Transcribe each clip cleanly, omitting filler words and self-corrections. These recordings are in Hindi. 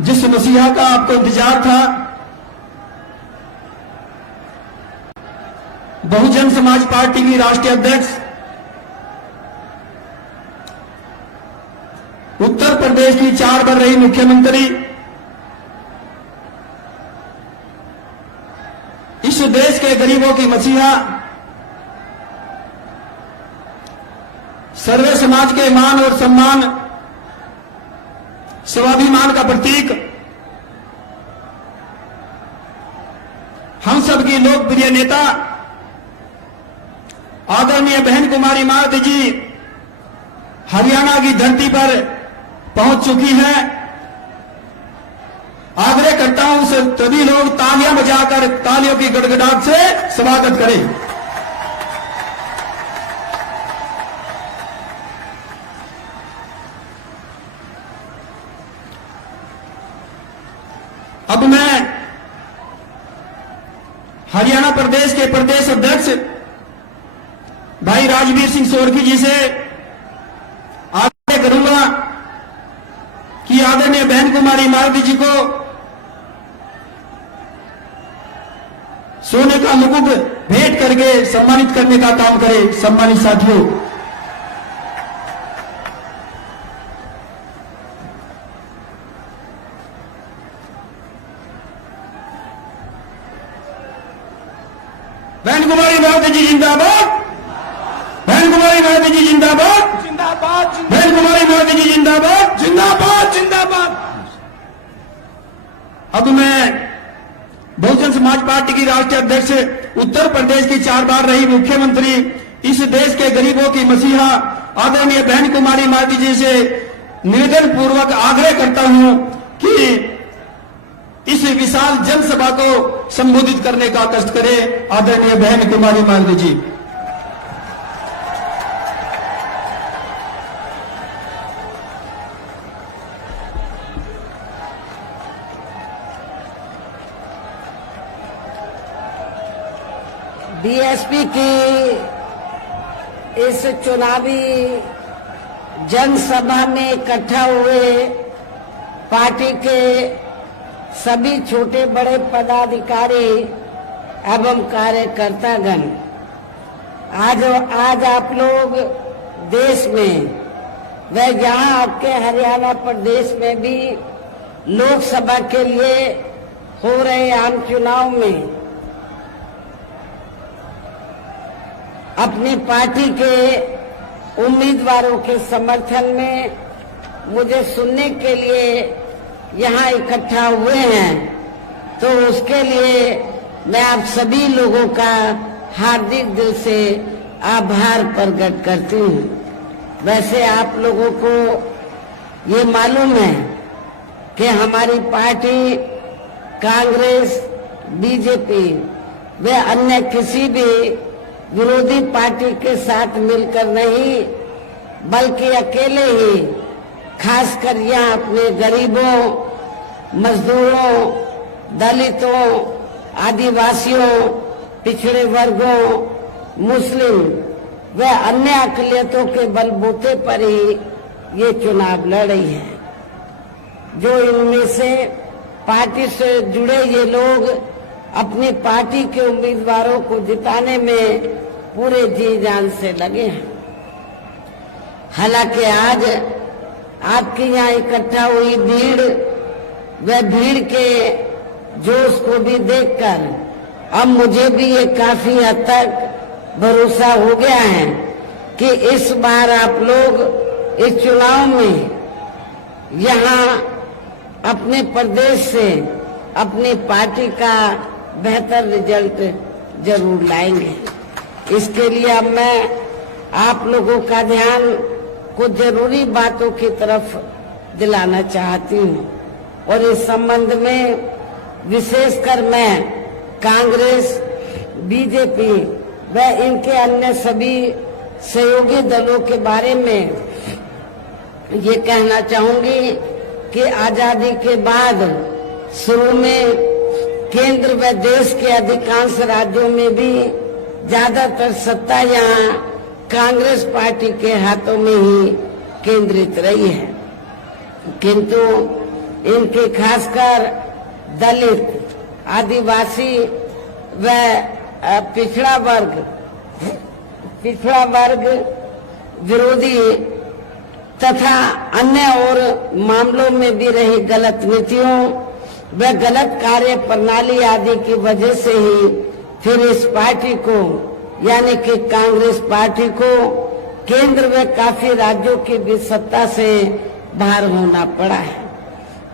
जिस मसीहा का आपको इंतजार था, बहुजन समाज पार्टी की राष्ट्रीय अध्यक्ष, उत्तर प्रदेश की 4 बार रही मुख्यमंत्री, इस देश के गरीबों की मसीहा, सर्वे समाज के मान और सम्मान, स्वाभिमान का प्रतीक, हम सबकी लोकप्रिय नेता आदरणीय बहन कुमारी मायावती जी हरियाणा की धरती पर पहुंच चुकी हैं। आग्रह करता हूं सभी लोग तालियां बजाकर तालियों की गड़गड़ाहट से स्वागत करें। अब मैं हरियाणा प्रदेश के प्रदेश अध्यक्ष भाई राजवीर सिंह सोरकी जी से आग्रह करूंगा कि आदरणीय बहन कुमारी मायावती जी को सोने का मुकुट भेंट करके सम्मानित करने का काम करें। सम्मानित साथियों, बहन कुमारी मायावती जी जिंदाबाद, बहन कुमारी मायावती जी जिंदाबाद, जिंदाबाद, बहन कुमारी मायावती जी जिंदाबाद, जिंदाबाद, जिंदाबाद। अब मैं बहुजन समाज पार्टी की राष्ट्रीय अध्यक्ष, उत्तर प्रदेश की 4 बार रही मुख्यमंत्री, इस देश के गरीबों की मसीहा आदरणीय बहन कुमारी मायावती जी से निवेदन पूर्वक आग्रह करता हूं कि इस विशाल जनसभा को संबोधित करने का कष्ट करें। आदरणीय बहन कुमारी मायावती जी। बीएसपी की इस चुनावी जनसभा में इकट्ठा हुए पार्टी के सभी छोटे बड़े पदाधिकारी एवं कार्यकर्तागण, आज आप लोग देश में व यहाँ आपके हरियाणा प्रदेश में भी लोकसभा के लिए हो रहे आम चुनाव में अपनी पार्टी के उम्मीदवारों के समर्थन में मुझे सुनने के लिए यहाँ इकट्ठा हुए हैं, तो उसके लिए मैं आप सभी लोगों का हार्दिक दिल से आभार प्रकट करती हूँ। वैसे आप लोगों को ये मालूम है कि हमारी पार्टी कांग्रेस, बीजेपी व अन्य किसी भी विरोधी पार्टी के साथ मिलकर नहीं, बल्कि अकेले ही खासकर यहाँ अपने गरीबों, मजदूरों, दलितों, आदिवासियों, पिछड़े वर्गों, मुस्लिम व अन्य अकलियतों के बलबूते पर ही ये चुनाव लड़ रही है। जो इनमें से पार्टी से जुड़े ये लोग अपनी पार्टी के उम्मीदवारों को जिताने में पूरे जी जान से लगे हैं। हालांकि आज आपके यहाँ इकट्ठा हुई भीड़ व भीड़ के जोश को भी देखकर अब मुझे भी ये काफी हद तक भरोसा हो गया है कि इस बार आप लोग इस चुनाव में यहाँ अपने प्रदेश से अपनी पार्टी का बेहतर रिजल्ट जरूर लाएंगे। इसके लिए अब मैं आप लोगों का ध्यान कुछ जरूरी बातों की तरफ दिलाना चाहती हूँ और इस संबंध में विशेषकर मैं कांग्रेस, बीजेपी व इनके अन्य सभी सहयोगी दलों के बारे में ये कहना चाहूंगी कि आजादी के बाद शुरू में केंद्र व देश के अधिकांश राज्यों में भी ज्यादातर सत्ता यहाँ कांग्रेस पार्टी के हाथों में ही केंद्रित रही है, किंतु इनके खासकर दलित, आदिवासी व पिछड़ा वर्ग विरोधी तथा अन्य और मामलों में भी रही गलत नीतियों व गलत कार्य प्रणाली आदि की वजह से ही फिर इस पार्टी को यानी कि कांग्रेस पार्टी को केंद्र व काफी राज्यों की भी सत्ता से बाहर होना पड़ा है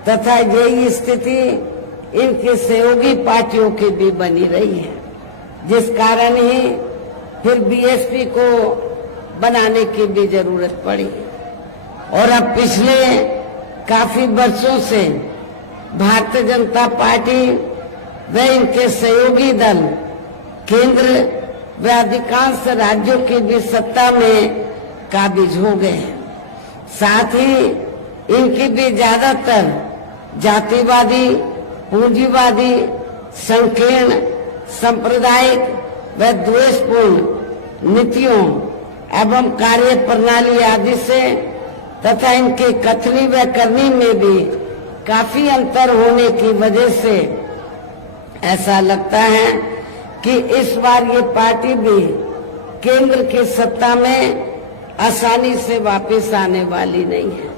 तथा यही स्थिति इनकी सहयोगी पार्टियों की भी बनी रही है, जिस कारण ही फिर बीएसपी को बनाने की भी जरूरत पड़ी। और अब पिछले काफी वर्षों से भारतीय जनता पार्टी व इनके सहयोगी दल केंद्र व अधिकांश राज्यों की भी सत्ता में काबिज हो गए हैं। साथ ही इनकी भी ज्यादातर जातिवादी, पूंजीवादी, संकीर्ण, सांप्रदायिक व द्वेषपूर्ण नीतियों एवं कार्य प्रणाली आदि से तथा इनकी कथनी व करनी में भी काफी अंतर होने की वजह से ऐसा लगता है कि इस बार ये पार्टी भी केंद्र की सत्ता में आसानी से वापस आने वाली नहीं है,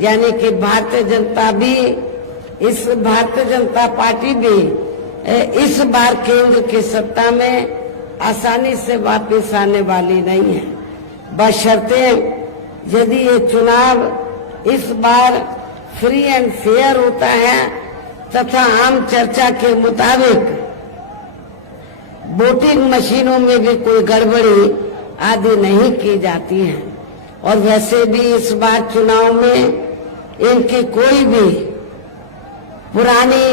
यानी कि भारतीय जनता पार्टी भी इस बार केंद्र की सत्ता में आसानी से वापस आने वाली नहीं है, बशर्ते यदि ये चुनाव इस बार फ्री एंड फेयर होता है तथा आम चर्चा के मुताबिक वोटिंग मशीनों में भी कोई गड़बड़ी आदि नहीं की जाती है। और वैसे भी इस बार चुनाव में इनकी कोई भी पुरानी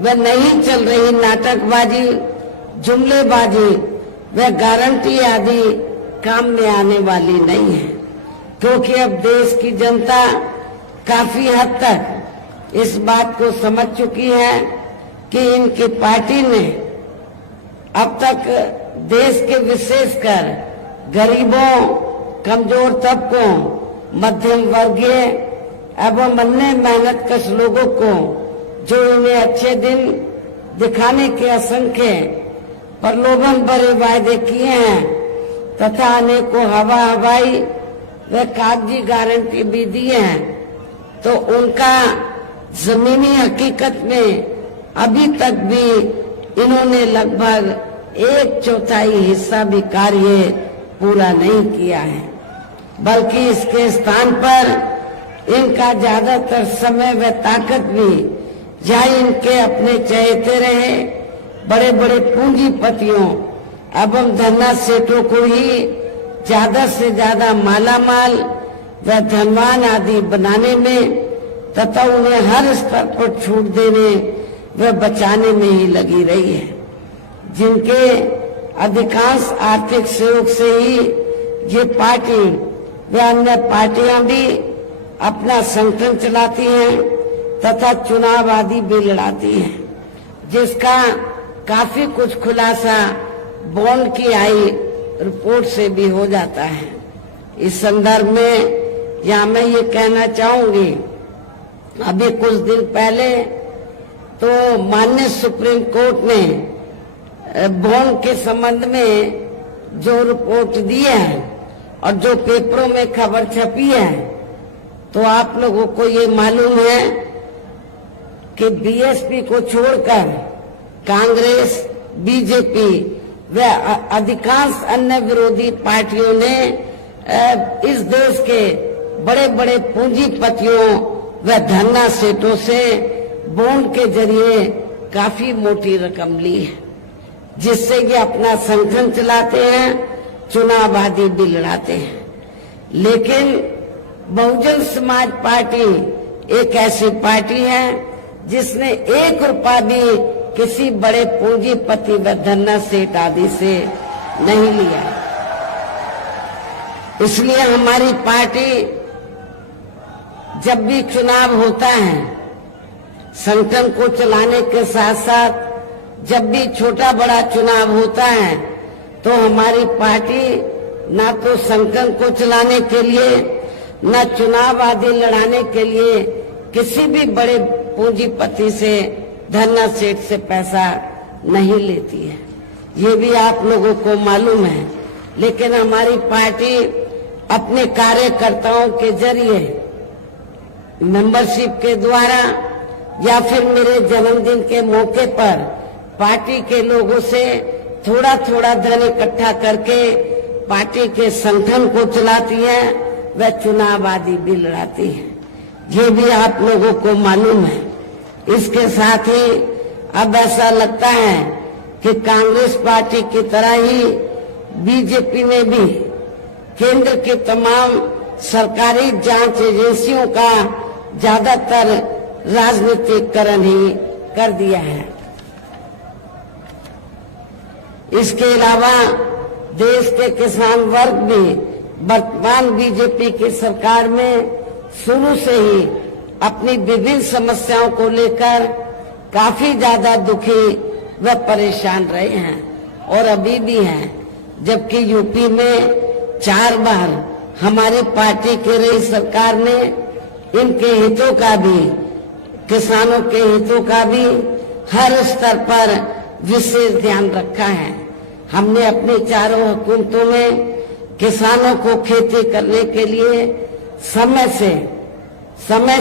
व नहीं चल रही नाटकबाजी, जुमलेबाजी व गारंटी आदि काम में आने वाली नहीं है, क्योंकि अब देश की जनता काफी हद तक इस बात को समझ चुकी है कि इनकी पार्टी ने अब तक देश के विशेषकर गरीबों, कमजोर तबकों, मध्यम वर्गीय एवं अन्य मेहनतकश लोगों को जो इन्हें अच्छे दिन दिखाने के असंख्य प्रलोभन भरे वायदे किए हैं तथा अनेकों हवाई व कागजी गारंटी भी दी है, तो उनका जमीनी हकीकत में अभी तक भी इन्होंने लगभग 1/4 हिस्सा भी कार्य पूरा नहीं किया है, बल्कि इसके स्थान पर इनका ज्यादातर समय व ताकत भी जहाँ इनके अपने चहेते रहे बड़े बड़े पूंजीपतियों एवं धन्ना सेठों को ही ज्यादा से ज्यादा मालामाल व धनवान आदि बनाने में तथा उन्हें हर स्तर पर छूट देने व बचाने में ही लगी रही है, जिनके अधिकांश आर्थिक सहयोग से ही ये पार्टी व अन्य पार्टियां भी अपना संगठन चलाती हैं तथा चुनाव आदि भी लड़ाती हैं, जिसका काफी कुछ खुलासा बॉन्ड की आई रिपोर्ट से भी हो जाता है। इस संदर्भ में यहाँ मैं ये कहना चाहूंगी, अभी कुछ दिन पहले तो माननीय सुप्रीम कोर्ट ने बॉन्ड के संबंध में जो रिपोर्ट दी है और जो पेपरों में खबर छपी है, तो आप लोगों को ये मालूम है कि बीएसपी को छोड़कर कांग्रेस, बीजेपी व अधिकांश अन्य विरोधी पार्टियों ने इस देश के बड़े बड़े पूंजीपतियों व धन्ना सेठों से बॉन्ड के जरिए काफी मोटी रकम ली है, जिससे ये अपना संगठन चलाते हैं, चुनाव आदि भी लड़ाते हैं। लेकिन बहुजन समाज पार्टी एक ऐसी पार्टी है जिसने 1 रुपया भी किसी बड़े पूंजीपति व धन्ना सेठ आदि से नहीं लिया। इसलिए हमारी पार्टी जब भी चुनाव होता है, संगठन को चलाने के साथ साथ जब भी छोटा बड़ा चुनाव होता है, तो हमारी पार्टी ना तो संगठन को चलाने के लिए, न चुनाव आदि लड़ाने के लिए किसी भी बड़े पूंजीपति से, धन्ना सेठ से पैसा नहीं लेती है, ये भी आप लोगों को मालूम है। लेकिन हमारी पार्टी अपने कार्यकर्ताओं के जरिए, मेंबरशिप के द्वारा या फिर मेरे जन्मदिन के मौके पर पार्टी के लोगों से थोड़ा थोड़ा धन इकट्ठा करके पार्टी के संगठन को चलाती है, वह चुनाव आदि भी लड़ाती है, ये भी आप लोगों को मालूम है। इसके साथ ही अब ऐसा लगता है कि कांग्रेस पार्टी की तरह ही बीजेपी ने भी केंद्र के तमाम सरकारी जांच एजेंसियों का ज्यादातर राजनीतिकरण ही कर दिया है। इसके अलावा देश के किसान वर्ग भी वर्तमान बीजेपी की सरकार में शुरू से ही अपनी विभिन्न समस्याओं को लेकर काफी ज्यादा दुखी व परेशान रहे हैं और अभी भी हैं। जबकि यूपी में 4 बार हमारी पार्टी की रही सरकार ने इनके हितों का भी, किसानों के हितों का भी हर स्तर पर विशेष ध्यान रखा है। हमने अपनी चारों हुकूमतों में किसानों को खेती करने के लिए समय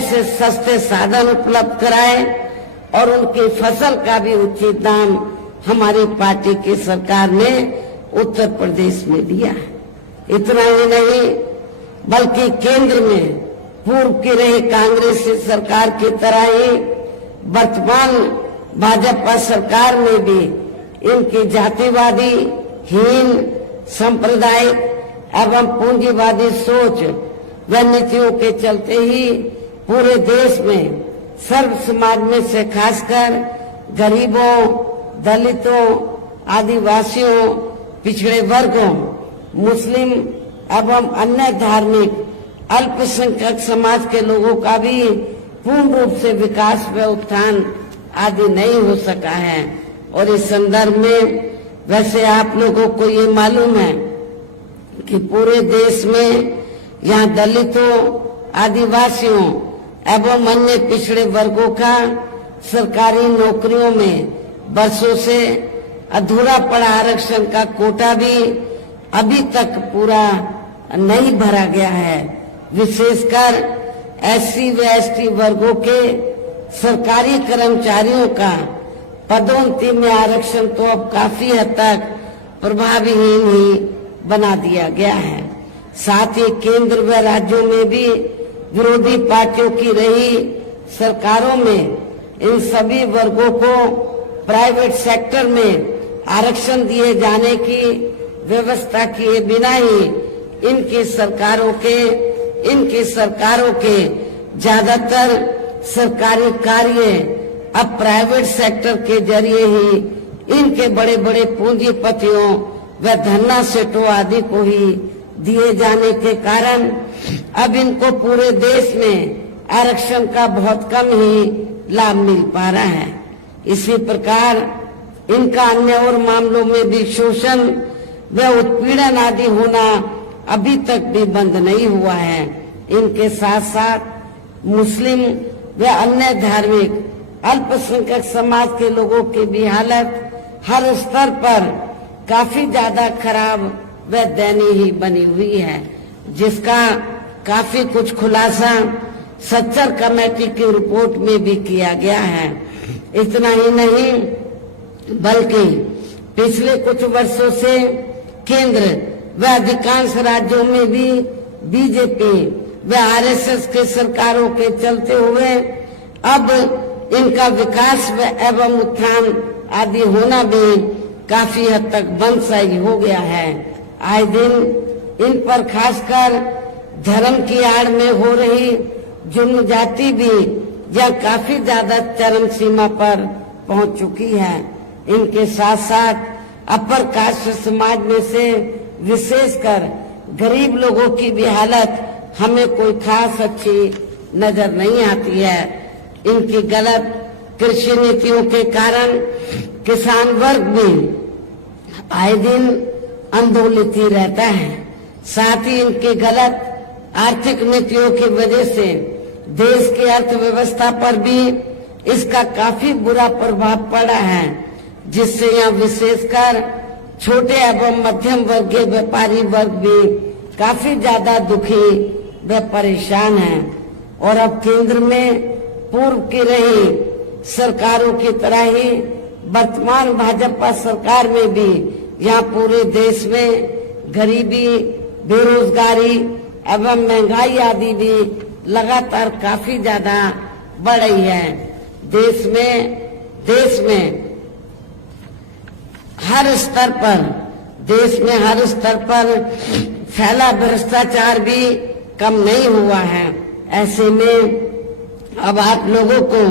से सस्ते साधन उपलब्ध कराए और उनकी फसल का भी उचित दाम हमारी पार्टी की सरकार ने उत्तर प्रदेश में दिया है। इतना ही नहीं बल्कि केंद्र में पूर्व की रही कांग्रेस सरकार की तरह ही वर्तमान भाजपा सरकार में भी इनकी जातिवादी, हीन, सांप्रदायिक एवं पूंजीवादी सोच व नीतियों के चलते ही पूरे देश में सर्व समाज में से खासकर गरीबों, दलितों, आदिवासियों, पिछड़े वर्गों, मुस्लिम एवं अन्य धार्मिक अल्पसंख्यक समाज के लोगों का भी पूर्ण रूप से विकास व उत्थान आदि नहीं हो सका है। और इस संदर्भ में वैसे आप लोगों को ये मालूम है कि पूरे देश में यहाँ दलितों, आदिवासियों एवं अन्य पिछड़े वर्गों का सरकारी नौकरियों में वर्षों से अधूरा पड़ा आरक्षण का कोटा भी अभी तक पूरा नहीं भरा गया है। विशेषकर एससी व एसटी वर्गों के सरकारी कर्मचारियों का पदोन्नति में आरक्षण तो अब काफी हद तक प्रभावहीन ही बना दिया गया है। साथ ही केंद्र व राज्यों में भी विरोधी पार्टियों की रही सरकारों में इन सभी वर्गों को प्राइवेट सेक्टर में आरक्षण दिए जाने की व्यवस्था किए बिना ही इनकी सरकारों के ज्यादातर सरकारी कार्य अब प्राइवेट सेक्टर के जरिए ही इनके बड़े बड़े पूंजीपतियों व धन्ना सेठों आदि को ही दिए जाने के कारण अब इनको पूरे देश में आरक्षण का बहुत कम ही लाभ मिल पा रहा है। इसी प्रकार इनका अन्य और मामलों में भी शोषण व उत्पीड़न आदि होना अभी तक भी बंद नहीं हुआ है। इनके साथ साथ मुस्लिम व अन्य धार्मिक अल्पसंख्यक समाज के लोगों की भी हालत हर स्तर पर काफी ज्यादा खराब व दयनीय ही बनी हुई है, जिसका काफी कुछ खुलासा सच्चर कमेटी की रिपोर्ट में भी किया गया है। इतना ही नहीं बल्कि पिछले कुछ वर्षों से केंद्र व अधिकांश राज्यों में भी बीजेपी व आरएसएस के सरकारों के चलते हुए अब इनका विकास व एवं उत्थान आदि होना भी काफी हद तक बंद सा ही हो गया है। आए दिन इन पर खासकर धर्म की आड़ में हो रही जुल्म जाति भी यह काफी ज्यादा चरम सीमा पर पहुंच चुकी है। इनके साथ साथ अपर कास्ट समाज में से विशेषकर गरीब लोगों की भी हालत हमें कोई खास अच्छी नजर नहीं आती है। इनकी गलत कृषि नीतियों के कारण किसान वर्ग भी आए दिन आंदोलित ही रहता है। साथ ही इनकी गलत आर्थिक नीतियों की वजह से देश की अर्थव्यवस्था पर भी इसका काफी बुरा प्रभाव पड़ा है, जिससे यहाँ विशेषकर छोटे एवं मध्यम वर्गीय व्यापारी वर्ग भी काफी ज्यादा दुखी व परेशान हैं। और अब केंद्र में पूर्व की रही सरकारों की तरह ही वर्तमान भाजपा सरकार में भी यहाँ पूरे देश में गरीबी, बेरोजगारी एवं महंगाई आदि भी लगातार काफी ज्यादा बढ़ रही है। देश में हर स्तर पर फैला भ्रष्टाचार भी कम नहीं हुआ है। ऐसे में अब आप लोगों को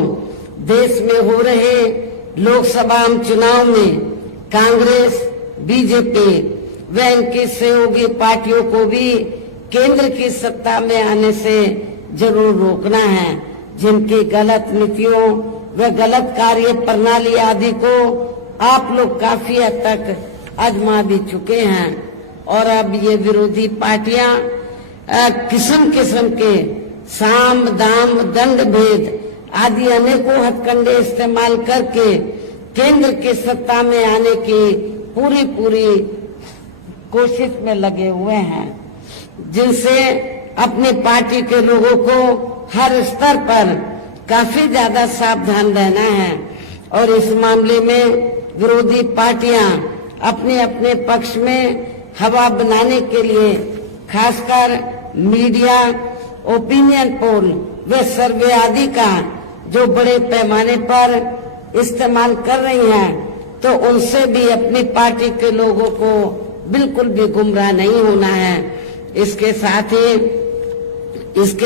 देश में हो रहे लोकसभा चुनाव में कांग्रेस, बीजेपी व इनकी सहयोगी पार्टियों को भी केंद्र की सत्ता में आने से जरूर रोकना है, जिनकी गलत नीतियों व गलत कार्य प्रणाली आदि को आप लोग काफी हद तक आजमा भी चुके हैं। और अब ये विरोधी पार्टियां किस्म किस्म के साम, दाम, दंड भेद आदि अनेकों हथकंडे इस्तेमाल करके केंद्र की सत्ता में आने की पूरी कोशिश में लगे हुए हैं, जिनसे अपनी पार्टी के लोगों को हर स्तर पर काफी ज्यादा सावधान रहना है। और इस मामले में विरोधी पार्टियां अपने अपने पक्ष में हवा बनाने के लिए खासकर मीडिया, ओपिनियन पोल व सर्वे आदि का जो बड़े पैमाने पर इस्तेमाल कर रही हैं, तो उनसे भी अपनी पार्टी के लोगों को बिल्कुल भी गुमराह नहीं होना है। इसके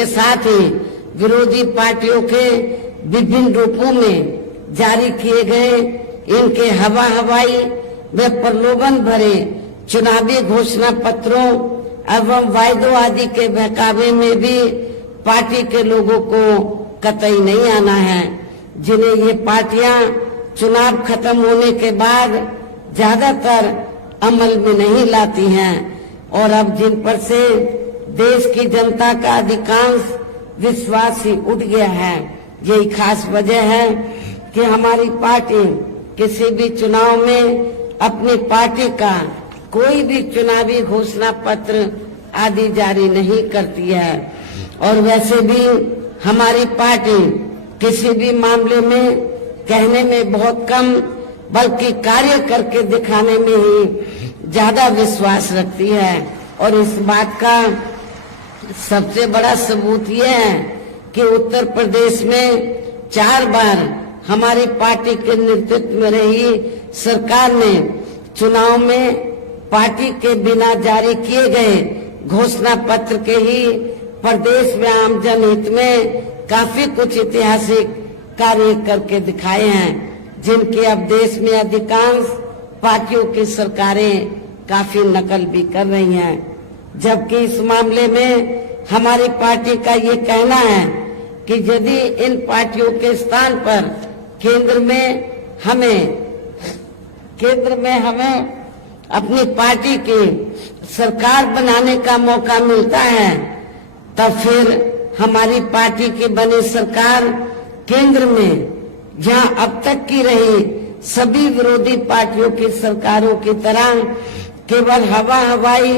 साथ ही विरोधी पार्टियों के विभिन्न रूपों में जारी किए गए इनके हवाई व प्रलोभन भरे चुनावी घोषणा पत्रों एवं वायदों आदि के बहकावे में भी पार्टी के लोगों को कतई नहीं आना है, जिन्हें ये पार्टियां चुनाव खत्म होने के बाद ज्यादातर अमल में नहीं लाती हैं। और अब जिन पर से देश की जनता का अधिकांश विश्वास ही उठ गया है, यही खास वजह है कि हमारी पार्टी किसी भी चुनाव में अपनी पार्टी का कोई भी चुनावी घोषणा पत्र आदि जारी नहीं करती है। और वैसे भी हमारी पार्टी किसी भी मामले में कहने में बहुत कम बल्कि कार्य करके दिखाने में ही ज्यादा विश्वास रखती है। और इस बात का सबसे बड़ा सबूत ये है कि उत्तर प्रदेश में 4 बार हमारी पार्टी के नेतृत्व में रही सरकार ने चुनाव में पार्टी के बिना जारी किए गए घोषणा पत्र के ही प्रदेश में आम जनहित में काफी कुछ ऐतिहासिक कार्य करके दिखाए हैं, जिनकी अब देश में अधिकांश पार्टियों की सरकारें काफी नकल भी कर रही हैं। जबकि इस मामले में हमारी पार्टी का ये कहना है कि यदि इन पार्टियों के स्थान पर केंद्र में हमें अपनी पार्टी की सरकार बनाने का मौका मिलता है, तब फिर हमारी पार्टी की बनी सरकार केंद्र में जहां अब तक की रही सभी विरोधी पार्टियों की सरकारों की तरह केवल हवाई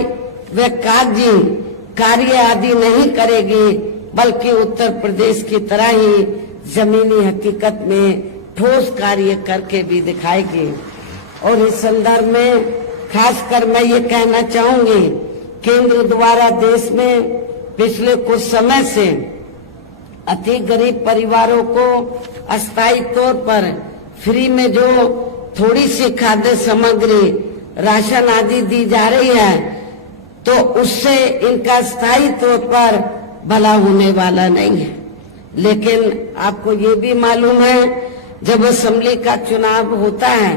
व कागजी कार्य आदि नहीं करेगी, बल्कि उत्तर प्रदेश की तरह ही जमीनी हकीकत में ठोस कार्य करके भी दिखाएगी। और इस संदर्भ में खासकर मैं ये कहना चाहूंगी, केंद्र द्वारा देश में पिछले कुछ समय से अति गरीब परिवारों को अस्थायी तौर पर फ्री में जो थोड़ी सी खाद्य सामग्री, राशन आदि दी जा रही है, तो उससे इनका स्थायी तौर पर भला होने वाला नहीं है। लेकिन आपको ये भी मालूम है, जब असेंबली का चुनाव होता है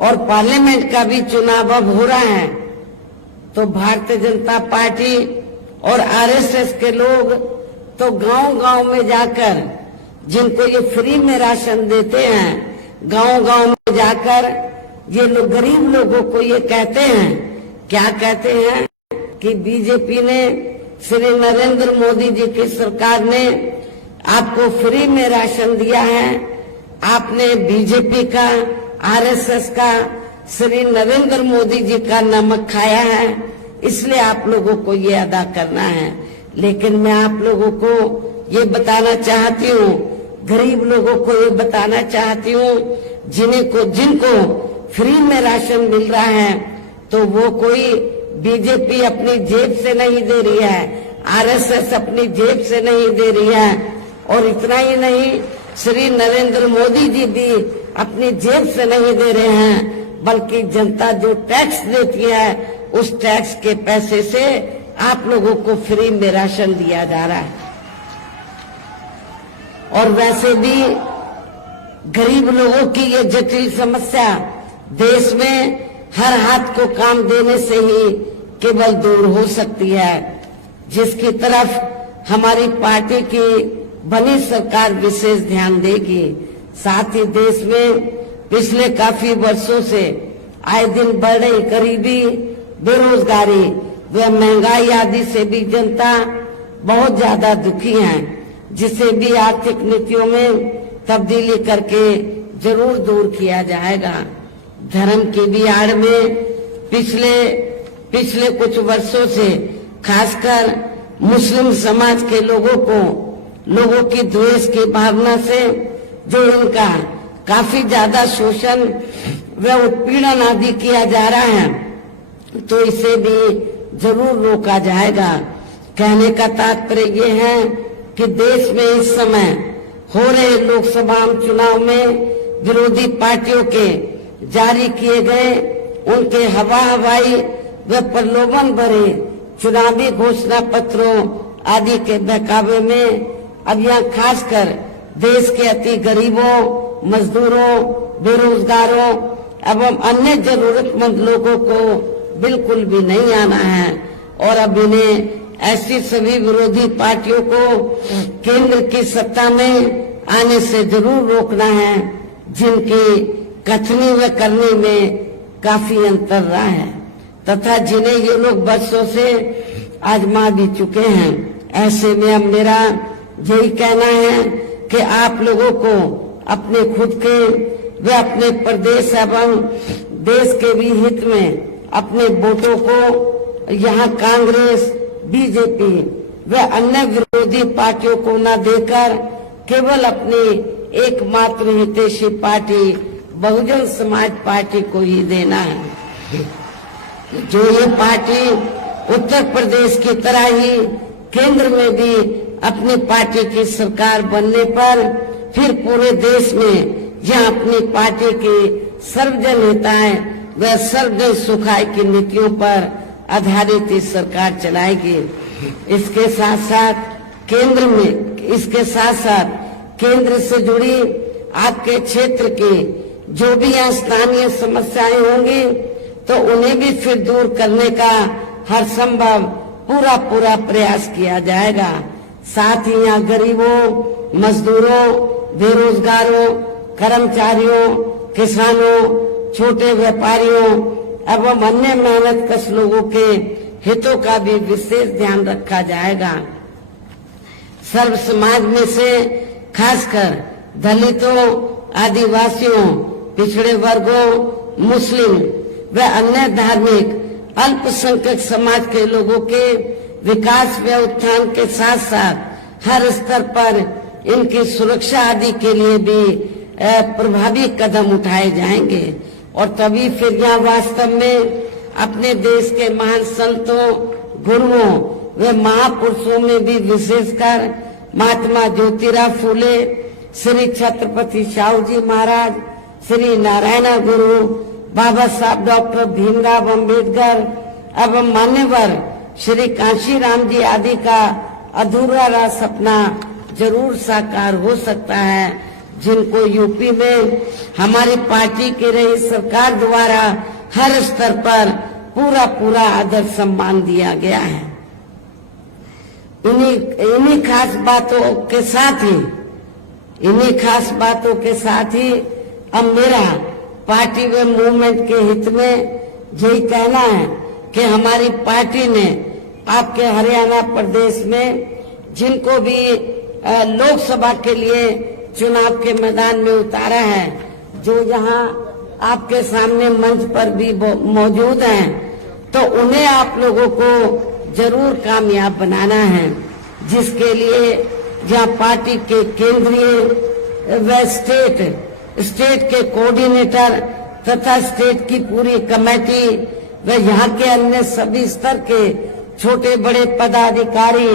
और पार्लियामेंट का भी चुनाव अब हो रहा है, तो भारतीय जनता पार्टी और आरएसएस के लोग तो गांव-गांव में जाकर, जिनको ये फ्री में राशन देते हैं, गांव-गांव में जाकर ये लोग गरीब लोगों को ये कहते हैं, क्या कहते हैं कि बीजेपी ने, श्री नरेंद्र मोदी जी की सरकार ने आपको फ्री में राशन दिया है। आपने बीजेपी का, आरएसएस का, श्री नरेंद्र मोदी जी का नमक खाया है, इसलिए आप लोगों को ये अदा करना है। लेकिन मैं आप लोगों को ये बताना चाहती हूँ, गरीब लोगों को ये बताना चाहती हूँ, जिनको फ्री में राशन मिल रहा है, तो वो कोई बीजेपी अपनी जेब से नहीं दे रही है, आरएसएस अपनी जेब से नहीं दे रही है, और इतना ही नहीं, श्री नरेंद्र मोदी जी भी अपनी जेब से नहीं दे रहे हैं, बल्कि जनता जो टैक्स देती है उस टैक्स के पैसे से आप लोगों को फ्री में राशन दिया जा रहा है। और वैसे भी गरीब लोगों की ये जटिल समस्या देश में हर हाथ को काम देने से ही केवल दूर हो सकती है, जिसकी तरफ हमारी पार्टी की बनी सरकार विशेष ध्यान देगी। साथ ही देश में पिछले काफी वर्षों से आए दिन बढ़ रही गरीबी, बेरोजगारी व महंगाई आदि से भी जनता बहुत ज्यादा दुखी है, जिसे भी आर्थिक नीतियों में तब्दीली करके जरूर दूर किया जाएगा। धर्म की भी आड़ में पिछले कुछ वर्षों से खासकर मुस्लिम समाज के लोगों की द्वेष की भावना से जो इनका काफी ज्यादा शोषण व उत्पीड़न आदि किया जा रहा है, तो इसे भी जरूर रोका जाएगा। कहने का तात्पर्य ये है कि देश में इस समय हो रहे लोकसभा चुनाव में विरोधी पार्टियों के जारी किए गए उनके हवाई व प्रलोभन भरे चुनावी घोषणा पत्रों आदि के बहकावे में अब यहाँ खासकर देश के अति गरीबों, मजदूरों, बेरोजगारों एवं अन्य जरूरतमंद लोगों को बिल्कुल भी नहीं आना है। और अब इन्हें ऐसी सभी विरोधी पार्टियों को केंद्र की सत्ता में आने से जरूर रोकना है, जिनकी कथनी व करने में काफी अंतर रहा है तथा जिन्हें ये लोग वर्षों से आजमा भी चुके हैं। ऐसे में अब मेरा यही कहना है कि आप लोगों को अपने खुद के व अपने प्रदेश एवं देश के भी हित में अपने वोटों को यहाँ कांग्रेस, बीजेपी व अन्य विरोधी पार्टियों को न देकर केवल अपनी एकमात्र हितैषी पार्टी बहुजन समाज पार्टी को ही देना है। जो ये पार्टी उत्तर प्रदेश की तरह ही केंद्र में भी अपनी पार्टी की सरकार बनने पर फिर पूरे देश में यह अपनी पार्टी की सर्वजन हिताय व सर्वजन सुखाय की नीतियों पर आधारित इस सरकार चलाएगी। इसके साथ केंद्र से जुड़ी आपके क्षेत्र की जो भी यहाँ स्थानीय समस्याएं होंगी तो उन्हें भी फिर दूर करने का हर संभव पूरा प्रयास किया जाएगा। साथ ही यहाँ गरीबों, मजदूरों, बेरोजगारों, कर्मचारियों, किसानों, छोटे व्यापारियों एवं अन्य मेहनतकश लोगों के हितों का भी विशेष ध्यान रखा जाएगा। सर्व समाज में से खासकर दलितों, आदिवासियों, पिछड़े वर्गों, मुस्लिम व अन्य धार्मिक अल्पसंख्यक समाज के लोगों के विकास व उत्थान के साथ साथ हर स्तर पर इनकी सुरक्षा आदि के लिए भी प्रभावी कदम उठाए जाएंगे। और तभी फिर यहाँ वास्तव में अपने देश के महान संतों, गुरुओं व महापुरुषों में भी विशेषकर महात्मा ज्योतिराव फूले, श्री छत्रपति शाहू जी महाराज, श्री नारायण गुरु, बाबा साहब डॉक्टर भीमराव अंबेडकर एवं मान्यवर श्री कांशीराम जी आदि का अधूरा रहा सपना जरूर साकार हो सकता है, जिनको यूपी में हमारी पार्टी की रही सरकार द्वारा हर स्तर पर पूरा आदर सम्मान दिया गया है। इन्हीं खास बातों के साथ ही अब मेरा पार्टी व मूवमेंट के हित में यही कहना है कि हमारी पार्टी ने आपके हरियाणा प्रदेश में जिनको भी लोकसभा के लिए चुनाव के मैदान में उतारा है, जो यहाँ आपके सामने मंच पर भी मौजूद हैं, तो उन्हें आप लोगों को जरूर कामयाब बनाना है, जिसके लिए जहाँ पार्टी के केंद्रीय व स्टेट के कोऑर्डिनेटर तथा स्टेट की पूरी कमेटी व यहाँ के अन्य सभी स्तर के छोटे बड़े पदाधिकारी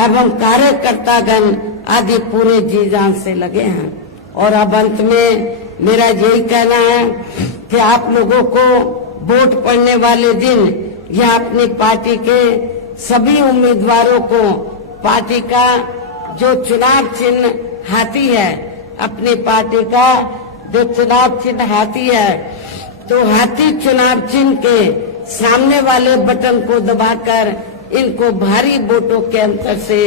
एवं कार्यकर्तागण आदि पूरे जी जान से लगे हैं। और अब अंत में मेरा यही कहना है कि आप लोगों को वोट पड़ने वाले दिन यह अपनी पार्टी के सभी उम्मीदवारों को पार्टी का जो चुनाव चिन्ह हाथी है, अपनी पार्टी का जो चुनाव चिन्ह हाथी है, तो हाथी चुनाव चिन्ह के सामने वाले बटन को दबाकर इनको भारी वोटों के अंतर से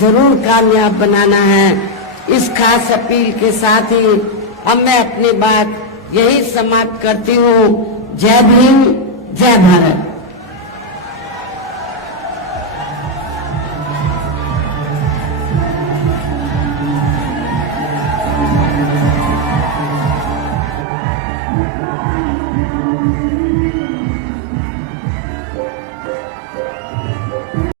जरूर कामयाब बनाना है। इस खास अपील के साथ ही अब मैं अपनी बात यही समाप्त करती हूँ। जय भीम, जय भारत।